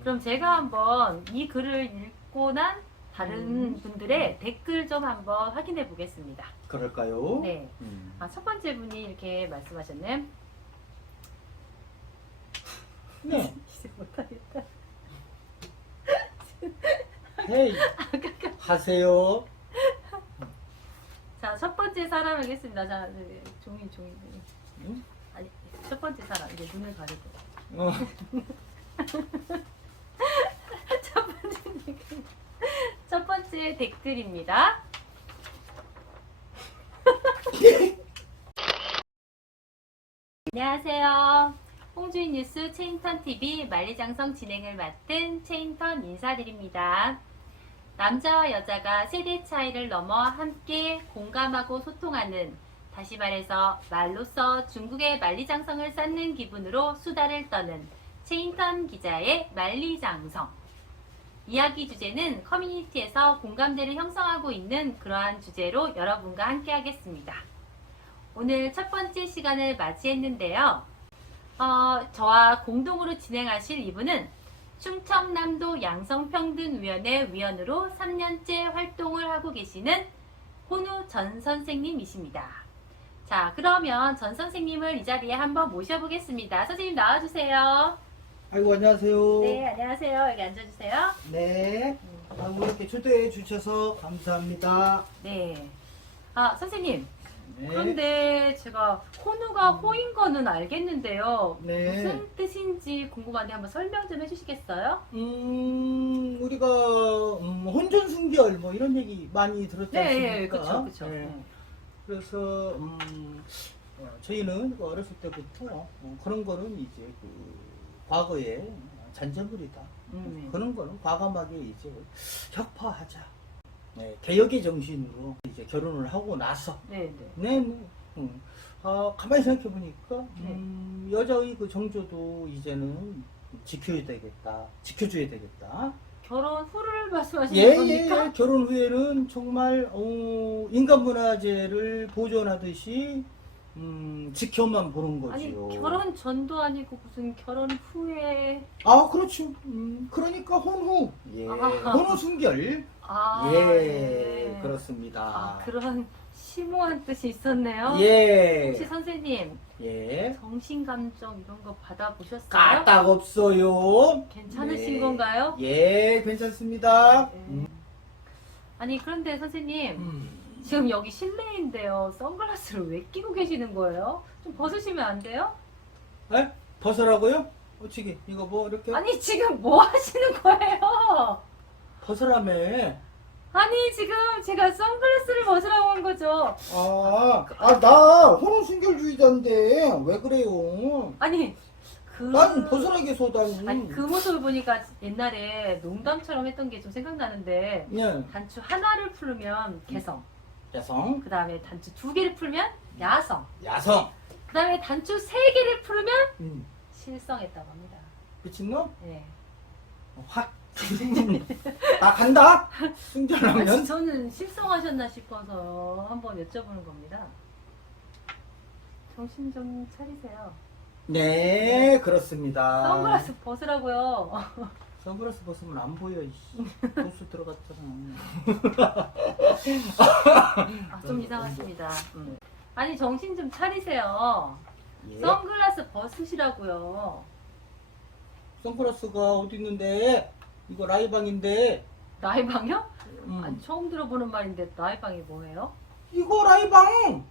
그럼 제가 한번 이 글을 읽고 난 다른 분들의 댓글 좀 한번 확인해 보겠습니다. 그럴까요? 네. 음. 아, 첫 번째 분이 이렇게 말씀하셨네. 네. 이제 못하겠다. 헤이. 하세요. 자, 첫 번째 사람 하겠습니다. 자, 네, 종이, 종이, 종이. 응? 아니, 첫 번째 사람. 이제 눈을 가리고. 어. 첫 번째 댓글. 첫 번째 댓글입니다. 안녕하세요. 홍주인 뉴스 체인턴 TV 만리장성 진행을 맡은 체인턴 인사드립니다. 남자와 여자가 세대 차이를 넘어 함께 공감하고 소통하는 다시 말해서 말로써 중국의 만리장성을 쌓는 기분으로 수다를 떠는 체인턴 기자의 만리장성. 이야기 주제는 커뮤니티에서 공감대를 형성하고 있는 그러한 주제로 여러분과 함께 하겠습니다. 오늘 첫 번째 시간을 맞이했는데요. 어, 저와 공동으로 진행하실 이분은 충청남도 양성평등위원회 위원으로 3년째 활동을 하고 계시는 혼우 전 선생님이십니다. 자, 그러면 전 선생님을 이 자리에 한번 모셔보겠습니다. 선생님 나와주세요. 아이고 안녕하세요. 네, 안녕하세요. 여기 앉아주세요. 네. 아이고 이렇게 초대해 주셔서 감사합니다. 네. 아, 선생님. 네. 그런데 제가 혼우가 호인 거는 알겠는데요. 네. 무슨 뜻인지 궁금한데 한번 설명 좀 해주시겠어요? 음, 우리가 음, 혼전순결 뭐 이런 얘기 많이 들었지 않습니까? 네, 그렇죠, 그렇죠. 네. 그래서 음, 어, 저희는 그 어렸을 때부터 어, 그런 거는 이제 그 과거의 잔재물이다. 음. 그런 거는 과감하게 이제 혁파하자. 네, 개혁의 정신으로 이제 결혼을 하고 나서 네, 네. 네, 네. 음. 아, 가만히 생각해 보니까 음, 여자의 그 정조도 이제는 지켜야 되겠다. 지켜줘야 되겠다. 결혼 후를 말씀하시는 예, 예, 겁니까? 예. 결혼 후에는 정말 어, 인간 문화재를 보존하듯이 음, 지켜만 보는 아니 거지요. 결혼 전도 아니고 무슨 결혼 후에 아, 그렇죠. 음, 그러니까 혼후. 예. 아하. 혼후 순결. 아 예, 네. 그렇습니다. 아 그런 심오한 뜻이 있었네요. 예. 혹시 선생님 예. 정신 감정 이런 거 받아 보셨어요? 까딱 없어요. 괜찮으신 예. 건가요? 예, 괜찮습니다. 네. 음. 아니 그런데 선생님 음. 지금 여기 실내인데요. 선글라스를 왜 끼고 계시는 거예요? 좀 벗으시면 안 돼요? 에? 벗으라고요? 어찌게 이거 뭐 이렇게 아니 지금 뭐 하시는 거예요? 벗으라며. 아니 지금 제가 선글라스를 벗으라고 한 거죠. 아, 아, 나 혼혼순결주의자인데 왜 그래요? 아니 그 난 벗으라겠어, 난. 아니 그 모습을 보니까 옛날에 농담처럼 했던 게 좀 생각나는데 예, 단추 하나를 풀면 개성, 여성, 그 다음에 단추 두 개를 풀면 야성, 야성. 그 다음에 단추 세 개를 풀면 음, 실성했다고 합니다. 그친놈? 네. 확. 나 간다. 아니, 순결하면. 저는 실성하셨나 싶어서 한번 여쭤보는 겁니다. 정신 좀 차리세요. 네, 그렇습니다. 선글라스 벗으라고요. 선글라스 벗으면 안 보여, 이씨. 돈수 들어갔잖아. 아, 좀 이상하십니다. 음. 아니 정신 좀 차리세요. 예. 선글라스 벗으시라고요. 선글라스가 어디 있는데? 이거 라이방인데. 라이방요? 음. 아니 처음 들어보는 말인데 라이방이 뭐예요? 이거 라이방!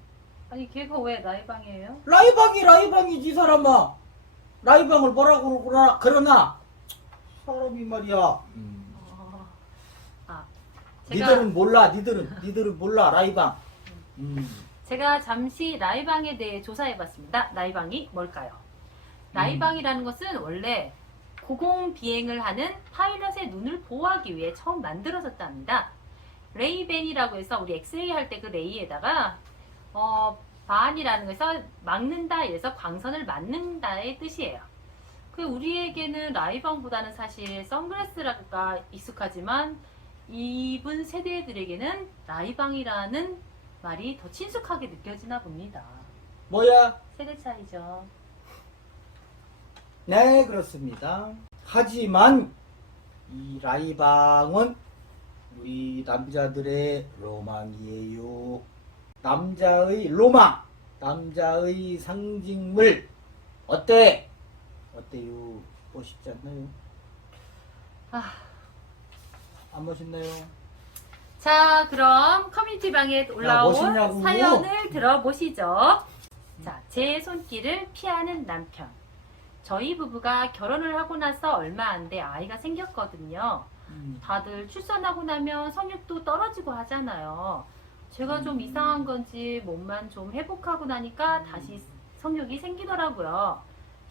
아니 걔가 왜 라이방이에요? 라이방이 라이방이지, 사람아. 라이방을 뭐라고 그러나. 사람이 말이야. 어, 아 제가 니들은 몰라, 니들은. 니들은 몰라, 라이방. 음. 제가 잠시 라이방에 대해 조사해봤습니다. 라이방이 뭘까요? 라이방이라는 것은 원래 고공 비행을 하는 파일럿의 눈을 보호하기 위해 처음 만들어졌답니다. 레이벤이라고 해서 우리 엑스레이 할 때 그 레이에다가 어, 반이라는 것에서 막는다 이래서 광선을 맞는다의 뜻이에요. 그 우리에게는 라이방보다는 사실 선글라스가 익숙하지만 이분 세대들에게는 라이방이라는 말이 더 친숙하게 느껴지나 봅니다. 뭐야? 세대 차이죠. 네, 그렇습니다. 하지만 이 라이방은 우리 남자들의 로망이에요. 남자의 로망, 남자의 상징물. 어때? 어때요? 멋있지 않나요? 아. 안 멋있나요? 자, 그럼 커뮤니티 방에 올라온 멋있냐고. 사연을 들어보시죠. 자, 제 손길을 피하는 남편. 저희 부부가 결혼을 하고 나서 얼마 안 돼 아이가 생겼거든요. 음. 다들 출산하고 나면 성욕도 떨어지고 하잖아요. 제가 좀 음. 이상한 건지 몸만 좀 회복하고 나니까 음. 다시 성욕이 생기더라고요.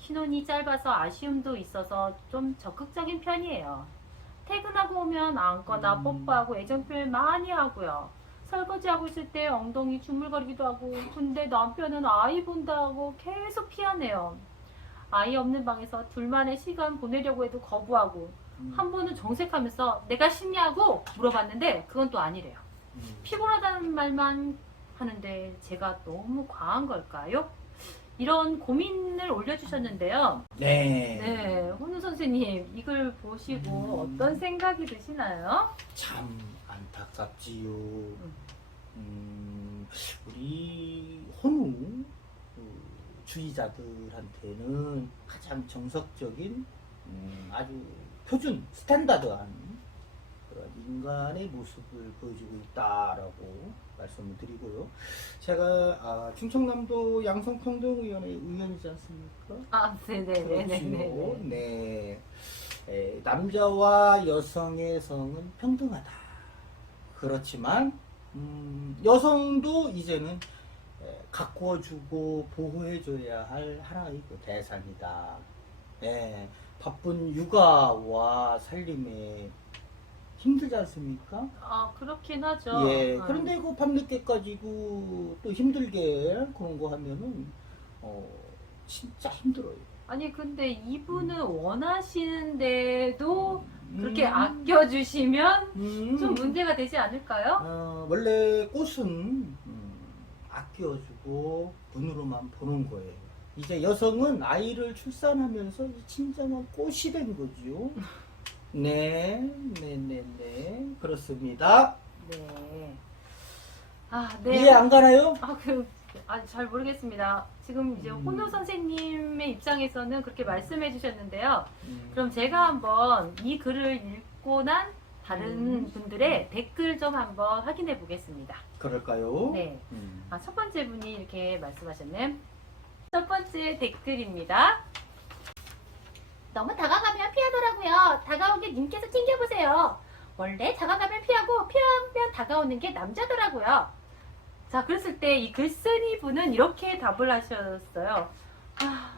신혼이 짧아서 아쉬움도 있어서 좀 적극적인 편이에요. 퇴근하고 오면 안거나 음. 뽀뽀하고 애정 표현 많이 하고요. 설거지하고 있을 때 엉덩이 주물거리기도 하고 근데 남편은 아이 본다고 계속 피하네요. 아이 없는 방에서 둘만의 시간 보내려고 해도 거부하고 음. 한 번은 정색하면서 내가 심리하고 물어봤는데 그건 또 아니래요. 음. 피곤하다는 말만 하는데 제가 너무 과한 걸까요? 이런 고민을 올려주셨는데요. 네. 네, 혼우 선생님 이걸 보시고 음. 어떤 생각이 드시나요? 참 안타깝지요. 음, 우리 혼우 그 주의자들한테는 가장 정석적인 음, 아주 표준 스탠다드한 그런 인간의 모습을 보여주고 있다라고 말씀을 드리고요. 제가 아, 충청남도 양성평등위원회 의원이지 않습니까? 아, 네네네네. 그렇지요. 네. 에, 남자와 여성의 성은 평등하다. 그렇지만 음, 여성도 이제는 에, 가꾸어주고 보호해줘야 할 하나의 그 대상이다. 예, 바쁜 육아와 살림에 힘들지 않습니까? 아, 그렇긴 하죠. 예. 아. 그런데 그 밤늦게까지 그 또 힘들게 그런 거 하면은 어 진짜 힘들어요. 아니 근데 이분은 원하시는데도 그렇게 음. 아껴주시면 음. 좀 문제가 되지 않을까요? 어, 원래 꽃은 음, 아껴주고 눈으로만 보는 거예요. 이제 여성은 아이를 출산하면서 이 진정한 꽃이 된 거죠. 네, 네, 네, 네, 그렇습니다. 네. 아, 네. 이해 안 가나요? 아, 그, 아, 잘 모르겠습니다. 지금 이제 음. 혼우 선생님의 입장에서는 그렇게 말씀해 주셨는데요. 음. 그럼 제가 한번 이 글을 읽고 난 다른 음. 분들의 댓글 좀 한번 확인해 보겠습니다. 그럴까요? 네. 음. 아, 첫 번째 분이 이렇게 말씀하셨네. 첫 번째 댓글입니다. 너무 다가가면 피하더라고요. 다가오게 님께서 챙겨보세요. 원래 다가가면 피하고 피하면 다가오는 게 남자더라고요. 자, 그랬을 때 이 글쓴이 분은 이렇게 답을 하셨어요. 아,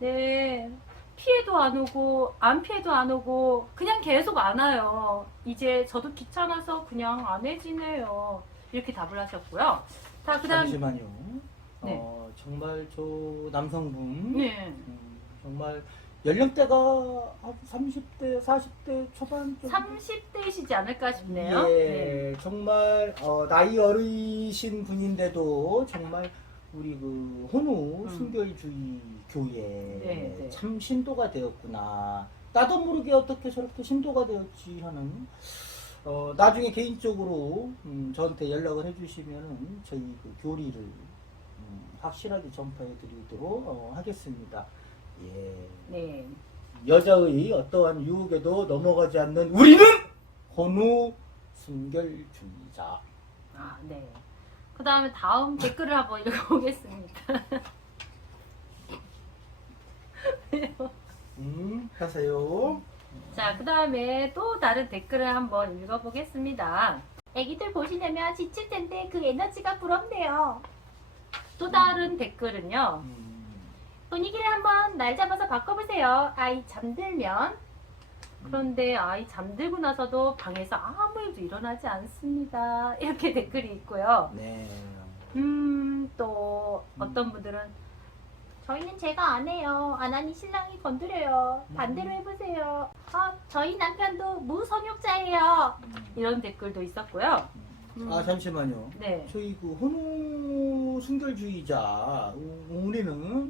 네. 피해도 안 오고, 안 피해도 안 오고, 그냥 계속 안 와요. 이제 저도 귀찮아서 그냥 안 해지네요. 이렇게 답을 하셨고요. 자, 그 다음, 잠시만요. 네. 어, 정말 저 남성분 네. 음, 정말 연령대가 한 30대, 40대 초반 좀 30대이시지 않을까 싶네요. 네. 예, 정말 어, 나이 어리신 분인데도 정말 우리 그 혼우 음. 순결주의 교회 네, 네. 참 신도가 되었구나. 나도 모르게 어떻게 저렇게 신도가 되었지 하는. 어, 나중에 개인적으로 음, 저한테 연락을 해주시면은 저희 그 교리를 음, 확실하게 전파해드리도록 어, 하겠습니다. 예. 네. 여자의 어떠한 유혹에도 넘어가지 않는 우리는 혼우 순결주의자. 아, 네. 그 다음에 다음 댓글을 한번 읽어보겠습니다. 음, 하세요. 자, 그 다음에 또 다른 댓글을 한번 읽어보겠습니다. 애기들 보시려면 지칠 텐데 그 에너지가 부럽네요. 또 다른 댓글은요. 음, 분위기를 한번 날 잡아서 바꿔보세요. 아이 잠들면. 그런데 아이 잠들고 나서도 방에서 아무 일도 일어나지 않습니다. 이렇게 댓글이 있고요. 네. 음, 또 어떤 분들은 저희는 제가 안 해요. 안 하니 신랑이 건드려요. 반대로 해보세요. 아, 저희 남편도 무성욕자예요. 음, 이런 댓글도 있었고요. 음. 아 잠시만요. 네. 저희 그 헌우 순결주의자 우-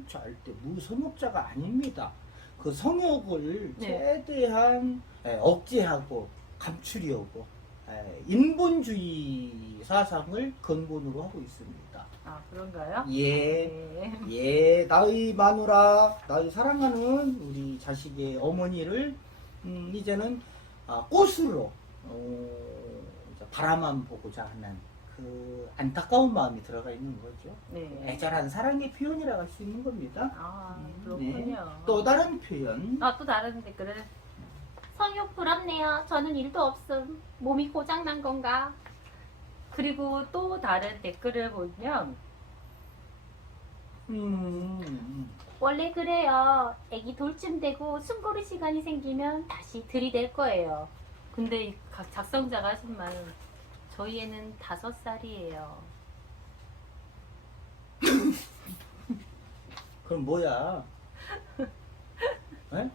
우리는 절대 무성욕자가 아닙니다. 그 성욕을 네. 최대한 예, 억제하고 감추려고 예, 인본주의 사상을 근본으로 하고 있습니다. 아, 그런가요? 예, 네. 예, 나의 마누라, 나의 사랑하는 우리 자식의 어머니를 음, 이제는 아, 꽃으로 어, 바라만 보고자 하는 그 안타까운 마음이 들어가 있는 거죠. 네. 애절한 사랑의 표현이라고 할 수 있는 겁니다. 아, 음, 그렇군요. 또 다른 표현. 아, 또 다른 댓글은 성욕 부럽네요. 저는 일도 없음. 몸이 고장 난 건가? 그리고 또 다른 댓글을 보면 음, 원래 그래요. 애기 돌쯤 되고 숨 고를 시간이 생기면 다시 들이댈 거예요. 근데 이 각 작성자가 하신 말은 저희 애는 다섯 살이에요. 그럼 뭐야? 에?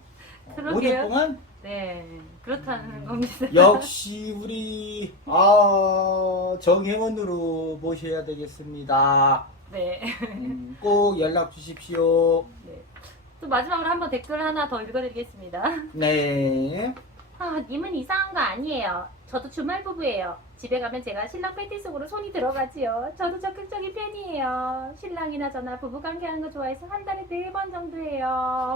그러게요. 5년 동안 네, 그렇다는 음. 겁니다. 역시 우리 아 정혜원으로 모셔야 되겠습니다. 네. 음, 꼭 연락 주십시오. 네. 또 마지막으로 한번 댓글 하나 더 읽어드리겠습니다. 네. 아, 님은 이상한 거 아니에요. 저도 주말 부부예요. 집에 가면 제가 신랑 팬티 속으로 손이 들어가지요. 저도 적극적인 팬이에요. 신랑이나 저나 부부 관계 하는 거 좋아해서 한 달에 네 번 정도 해요.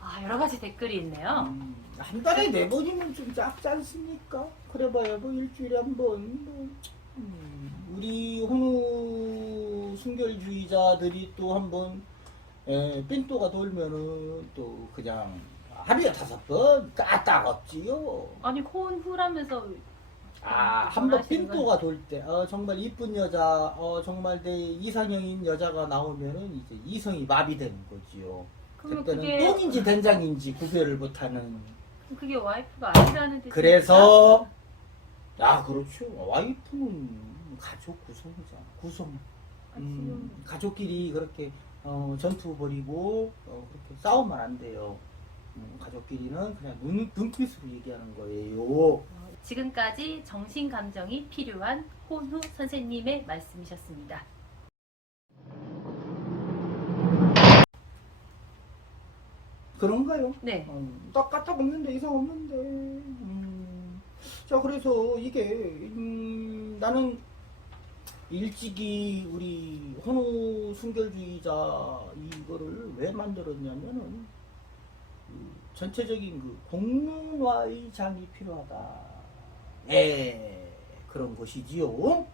아, 여러 가지 댓글이 있네요. 음, 한 달에 네 번이면 좀 작지 않습니까? 그래봐야 뭐 일주일에 한 번. 뭐, 음, 우리 혼우 순결주의자들이 또 한번 에, 삔또가 돌면은 또 그냥 하루에 다섯 번 까딱 없지요. 아니, 혼후라면서 아, 음, 한번 원하시는 삔또가 돌 때, 어, 정말 이쁜 여자, 어, 정말 내 이상형인 여자가 나오면은 이제 이성이 마비되는 거지요. 그러면 그때는 그게 똥인지 된장인지 구별을 못하는. 그게 와이프가 아니라는 뜻이 그래서, 아, 그렇죠. 와이프는 가족 구성이잖아. 구성. 아, 음, 가족끼리 그렇게, 어, 전투 벌이고, 어, 그렇게 싸우면 안 돼요. 음, 가족끼리는 그냥 눈, 눈빛으로 얘기하는 거예요. 어, 지금까지 정신 감정이 필요한 혼후 선생님의 말씀이셨습니다. 그런가요? 네. 음, 딱 까딱 없는데 이상 없는데. 음. 자 그래서 이게 음, 나는 일찍이 우리 혼호 순결주의자 이거를 왜 만들었냐면은 그 전체적인 그 공론화의 장이 필요하다. 예, 그런 것이지요.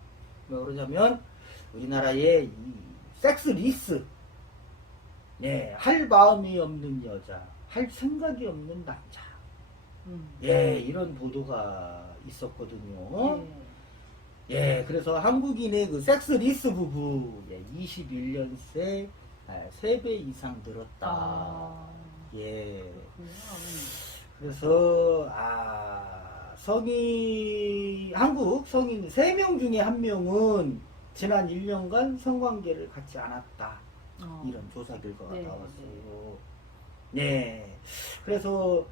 왜 그러냐면 우리나라의 이 섹스 리스 예, 할 마음이 없는 여자, 할 생각이 없는 남자. 음. 예, 이런 보도가 있었거든요. 네. 예, 그래서 한국인의 그 섹스 리스 부부, 예, 21년 새 3배 이상 늘었다. 아, 예. 그래서, 아, 성인, 한국 성인 3명 중에 1명은 지난 1년간 성관계를 갖지 않았다. 어. 이런 조사 결과가 네, 나왔어요. 네. 그래서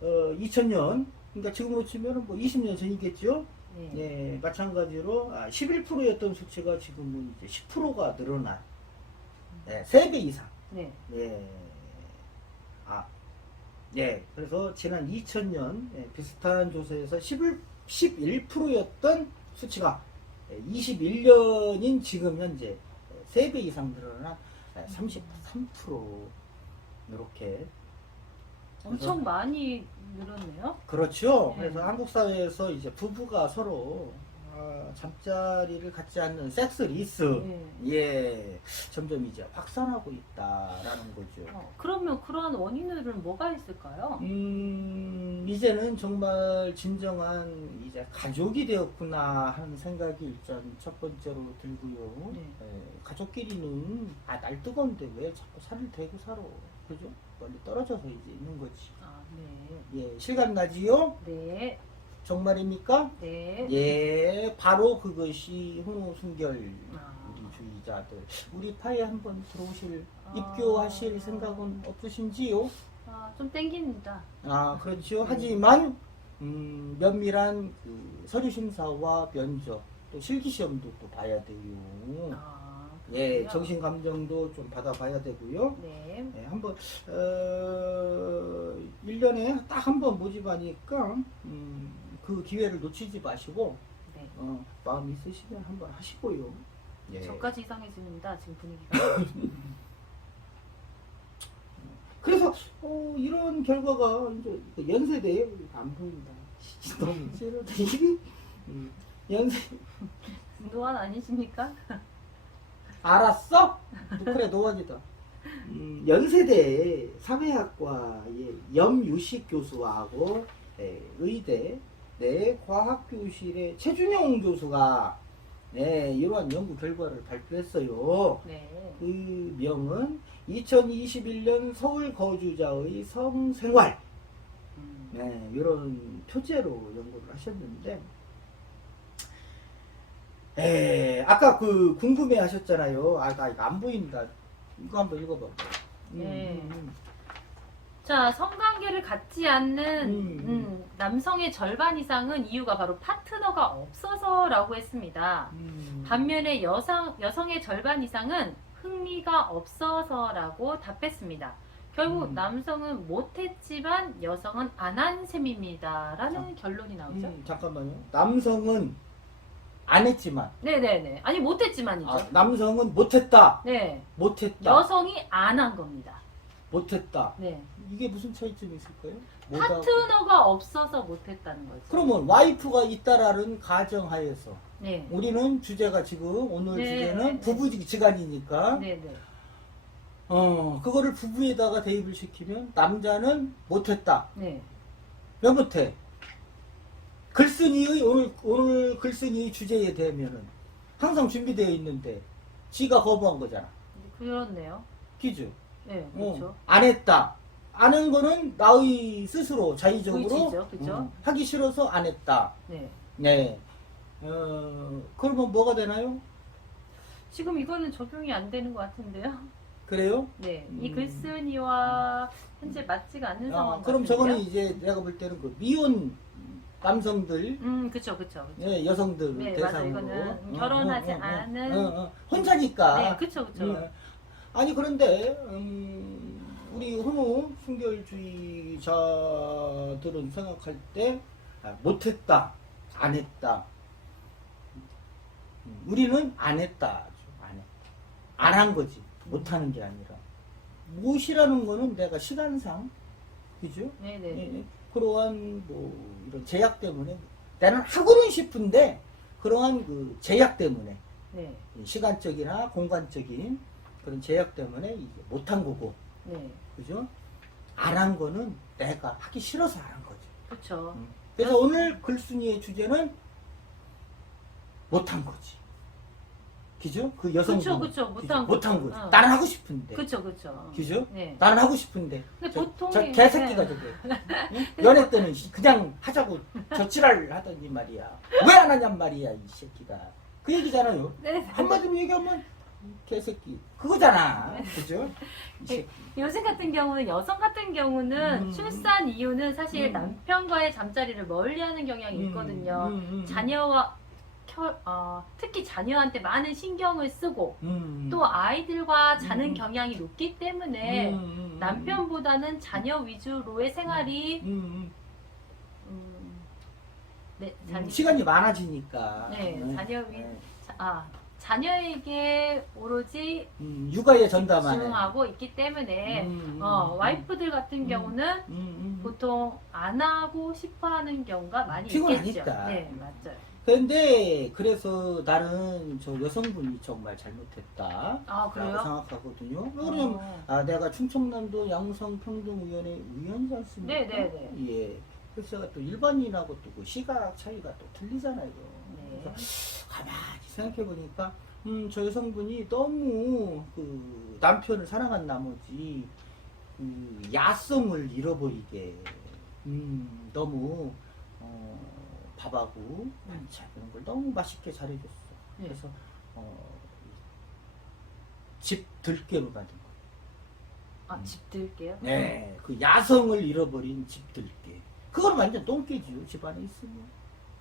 어, 2000년 그러니까 지금으로 치면은 뭐 20년 전이겠죠. 네. 네, 마찬가지로 아, 11%였던 수치가 지금은 이제 10%가 늘어난 네, 3배 이상. 네. 네. 아, 네. 그래서 지난 2000년 예, 비슷한 조사에서 11, 11%였던 수치가 21년인 지금 현재 3배 이상 늘어난 33% 이렇게 엄청 많이 늘었네요. 그렇죠. 네. 그래서 한국 사회에서 이제 부부가 서로 아, 잠자리를 갖지 않는 섹스 리스 네. 예 점점 이제 확산하고 있다라는 거죠. 어, 그러면 그런 원인들은 뭐가 있을까요? 음, 이제는 정말 진정한 이제 가족이 되었구나 하는 생각이 일단 첫 번째로 들고요. 네. 예, 가족끼리는 아, 날 뜨거운데 왜 자꾸 살을 대고 살아? 그죠? 멀리 떨어져서 이제 있는 거지. 아, 네. 예, 실감 나지요? 네. 정말입니까? 네. 예, 바로 그것이 혼호 순결 아. 우리 주의자들. 우리 파에 한번 들어오실 아. 입교하실 생각은 없으신지요? 아, 좀 땡깁니다. 아, 그렇죠. 네. 하지만 음, 면밀한 그 서류 심사와 면접 또 실기 시험도 또 봐야 돼요. 아, 예, 그렇군요. 정신 감정도 좀 받아봐야 되고요. 네. 예, 한번 어, 1년에 딱 한 번 모집하니까 음, 그 기회를 놓치지 마시고 네. 어, 마음 있으시면 한번 하시고요. 예. 저까지 이상해집니다. 지금 분위기가. 그래서 어, 이런 결과가 이제 그 연세대에 안 보인다. 너무 싫어다. 음, 연세 노안 아니십니까? 알았어? 그래 노원이다. 음, 연세대 사회학과의 염유식 교수하고 예, 의대 내 과학교실의 최준영 교수가 네, 이러한 연구 결과를 발표했어요. 네. 그 명은 2021년 서울 거주자의 성생활 음. 네, 이런 표제로 연구를 하셨는데 에, 아까 그 궁금해 하셨잖아요. 아, 나 이거 안 보인다. 이거 한번 읽어봐. 음, 네. 음, 자, 성관계를 갖지 않는 음. 음, 남성의 절반 이상은 이유가 바로 파트너가 없어서라고 했습니다. 음. 반면에 여성, 여성의 절반 이상은 흥미가 없어서라고 답했습니다. 결국 음. 남성은 못했지만 여성은 안 한 셈입니다. 라는 결론이 나오죠. 음, 잠깐만요. 남성은 안 했지만, 네네네. 아니, 못했지만이죠. 아, 남성은 못했다. 네. 못했다. 여성이 안 한 겁니다. 못했다. 네. 이게 무슨 차이점이 있을까요? 파트너가 없어서 못했다는 거죠. 그러면 와이프가 있다라는 가정하에서 네. 우리는 주제가 지금 오늘 네, 주제는 네, 네. 부부지간이니까 네네. 어 그거를 부부에다가 대입을 시키면 남자는 못했다. 네. 왜 못해? 글쓴이의 오늘 오늘 글쓴이의 주제에 대면은 항상 준비되어 있는데 지가 거부한 거잖아. 그렇네요. 기주. 네, 어, 그렇죠. 안 했다. 아는 거는 나의 스스로 자의적으로 의지죠, 그죠? 어, 하기 싫어서 안 했다. 네. 네. 어 그러면 뭐가 되나요? 지금 이거는 적용이 안 되는 것 같은데요. 그래요? 네. 이 음. 글쓴이와 현재 맞지가 않는 상황 아, 그럼 같은데요. 저거는 이제 내가 볼 때는 그 미혼 남성들, 음, 그쵸. 그쵸. 네, 여성들 네, 대상으로. 이거는 어, 결혼하지 어, 어, 어, 않은- 어, 어, 혼자니까. 네, 그쵸. 음, 아니 그런데 음, 우리 호모 순결주의자들은 생각할 때 아, 못했다, 안 했다. 음, 우리는 안 했다, 안 했다. 안 한 거지, 못하는 게 아니라. 무엇이라는 거는 내가 시간상, 그죠? 네네. 예, 그러한 뭐 이런 제약 때문에 나는 하고는 싶은데 그러한 그 제약 때문에 네. 시간적이나 공간적인 그런 제약 때문에 이게 못한 거고 네. 그죠? 안 한 거는 내가 하기 싫어서 안 한 거죠. 그쵸. 음. 그래서 오늘 글쓴이의 주제는 못한 거지. 그죠? 그 여성 그쵸, 그쵸. 못한 거. 못한 거지. 어. 나는 하고 싶은데. 그쵸, 그쵸. 그죠? 네. 나는 하고 싶은데. 근데 저, 보통이- 저 개새끼가 저게. 응? 연애 때는 그냥 하자고 저치랄 하더니 말이야. 왜 안 하냔 말이야, 이 새끼가. 그 얘기잖아요. 네. 한마디로 얘기하면 개새끼. 그거잖아. 그죠? 이 새끼. 요즘 같은 경우는 여성 같은 경우는 음. 출산 이유는 사실 음. 남편과의 잠자리를 멀리하는 경향이 있거든요. 음, 음, 음. 자녀와 켜- 어, 특히 자녀한테 많은 신경을 쓰고 음. 또 아이들과 자는 음. 경향이 높기 때문에 음, 음, 음. 남편보다는 자녀 위주로의 생활이 음, 음. 음, 네, 음, 자녀, 시간이 많아지니까. 네, 음. 자녀 위 네. 자, 아, 자녀에게 오로지 음, 육아에 전담하는. 집중하고 있기 때문에 음, 음, 어, 음. 와이프들 같은 음. 경우는 음, 음. 보통 안 하고 싶어하는 경우가 많이 피곤하니까. 있겠죠. 네, 맞아요. 근데 그래서 나는 저 여성분이 정말 잘못했다. 아 라고 그래요? 생각하거든요. 왜냐면 어. 아 내가 충청남도 양성평등위원회 위원이지 않습니까? 네, 네, 네. 예. 제가 또 일반인하고 또그 시각 차이가 또 틀리잖아요. 네. 가만히 생각해 보니까 음, 저 여성분이 너무 그 남편을 사랑한 나머지 그 야성을 잃어버리게 음, 너무 어, 밥하고 반찬 이런 걸 너무 맛있게 잘해줬어. 네. 그래서 어, 집 들깨로 만든 거. 아, 집 들게요. 네, 그 야성을 잃어버린 집 들깨. 그건 완전 똥개지요 집 안에 있으면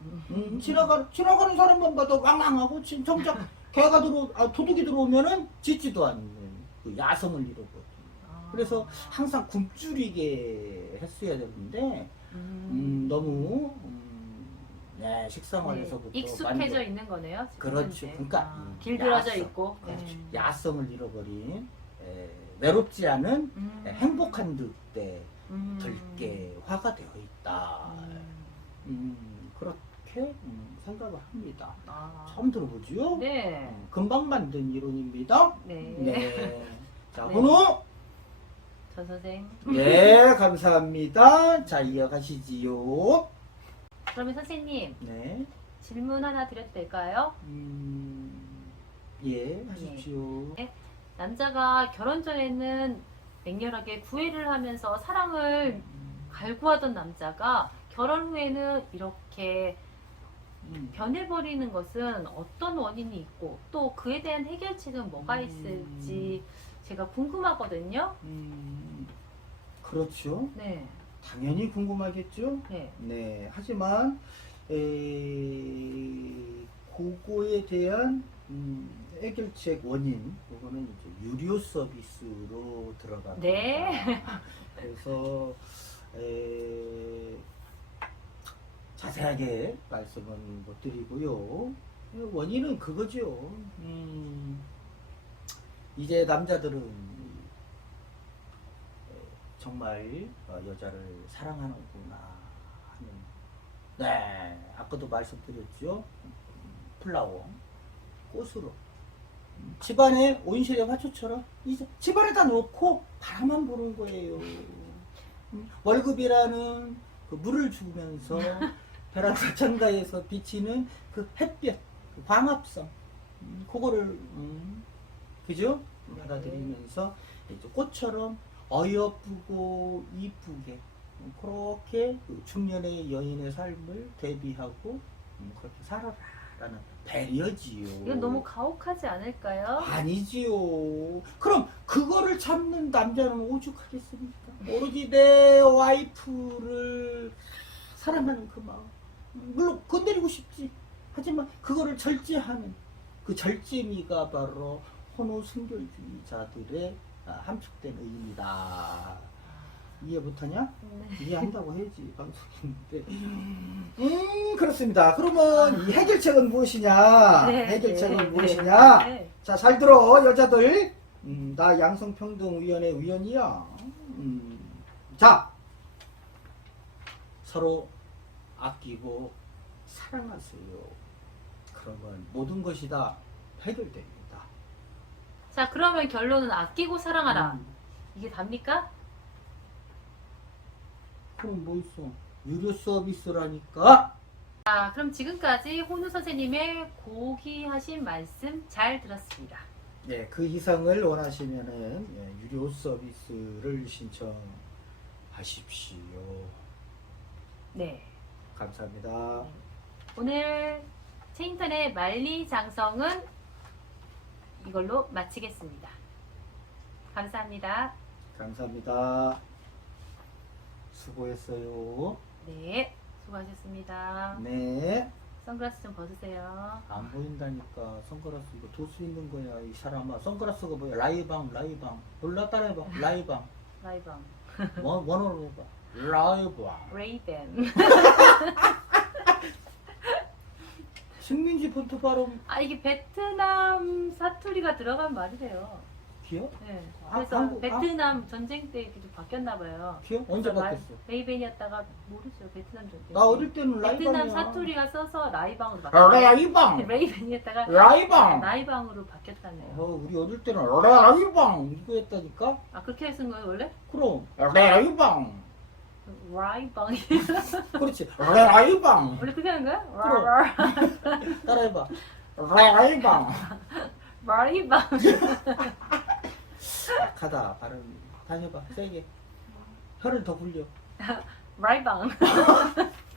음, 지나가, 지나가는 사람만 봐도 왕왕하고 진- 정작 개가 들어 아, 도둑이 들어오면은 짖지도 않는 그 야성을 잃어버려 아. 그래서 항상 굶주리게 했어야 되는데 음. 음, 너무 음, 네, 식생활에서부터 네, 익숙해져 완전- 있는 거네요. 지금 그렇죠. 현재. 그러니까 아, 이 길들여져 야성, 있고. 그렇죠. 네. 야성을 잃어버린 에, 외롭지 않은 음. 에, 행복한 듯때 음. 들게 화가 되어 있다. 음. 음, 그렇게 음, 생각을 합니다. 아. 처음 들어보죠? 네. 음, 금방 만든 이론입니다. 네. 네. 자, 네. 훈우. 전 선생. 네, 감사합니다. 자, 이어가시지요. 그러면 선생님 네. 질문 하나 드려도 될까요? 음, 예, 하십시오. 남자가 결혼 전에는 맹렬하게 구애를 하면서 사랑을 갈구하던 남자가 결혼 후에는 이렇게 음. 변해버리는 것은 어떤 원인이 있고 또 그에 대한 해결책은 뭐가 음. 있을지 제가 궁금하거든요. 음, 그렇죠. 네, 당연히 궁금하겠죠? 네, 네, 하지만 에, 그거에 대한 음, 해결책 원인 그거는 이제 유료 서비스로 들어갑니다. 네. 그래서 에, 자세하게 말씀은 못 드리고요. 그 원인은 그거죠. 음, 이제 남자들은 에, 정말 어, 여자를 사랑하는구나 하는. 네, 아까도 말씀드렸죠. 음, 플라워, 꽃으로. 음, 집안에 온실의 화초처럼 이제 집안에다 놓고 바라만 보는 거예요. 음, 월급이라는 그 물을 주면서 베란다 창가에서 비치는 그 햇볕, 그 광합성, 음, 그거를 음, 그죠? 받아들이면서 이제 꽃처럼 어여쁘고 이쁘게 음, 그렇게 그 중년의 여인의 삶을 대비하고 음, 그렇게 살아라 라는 배려지요. 이건 너무 가혹하지 않을까요? 아니지요. 그럼 그거를 참는 남자는 오죽하겠습니까? 오로지 내 와이프를 사랑하는 그 마음. 물론 건드리고 싶지. 하지만 그거를 절제하는 그 절제미가 바로 혼호 순결주의자들의 아, 함축된 의미다. 이해 못하냐? 네. 이해한다고 해야지 방송인데. 음 그렇습니다. 그러면 이 해결책은 무엇이냐? 네, 해결책은 네, 무엇이냐? 네, 네. 자, 잘 들어, 여자들. 음, 나 양성평등위원회 위원이야. 음, 자, 서로 아끼고 사랑하세요. 그러면 모든 것이 다 해결됩니다. 자, 그러면 결론은 아끼고 사랑하라. 음, 이게 답니까? 그럼 뭐 있어? 유료 서비스라니까? 자, 그럼 지금까지 혼우 선생님의 고귀하신 말씀 잘 들었습니다. 네, 그 이상을 원하시면은 예, 유료 서비스를 신청하십시오. 네. 감사합니다. 오늘 체인턴의 만리장성은 이걸로 마치겠습니다. 감사합니다. 감사합니다. 수고했어요. 네, 수고하셨습니다. 네. 선글라스 좀 벗으세요. 안 보인다니까. 선글라스 이거 돌수 있는 거야. 이 사람아. 선글라스가 뭐야? 라이방, 라이방. 몰라 따라해봐. 라이방. 라이방, 원, 원어로 해봐. 라이방. 레이벤. 식민지 본토 발음 아 이게 베트남 사투리가 들어간 말이래요. 기억? 네. 아, 그래서 한국- 베트남 전쟁 때 이렇게 좀 바뀌었나 봐요. 기억? 언제 그래서 바뀌었어? 레이벤이었다가 모르죠 베트남 전쟁. 나 어릴 때는 베트남 라이방이야. 사투리가 써서 라이방으로 아, 바뀌었어요. 라이방. 레이벤이었다가 라이방. 라이방으로 바뀌었다네요. 어, 우리 어릴 때는 라이방 이거 했다니까? 아 그렇게 쓴 거예요 원래? 그럼 라이방. 라이방이 그렇지. 라이방. 원래 그렇게 하는 거야? 그럼. 라- 따라해봐. 라이방. 라이방. 약하다 발음. 다시 해봐. 세게. 혀를 더 굴려. 라이방.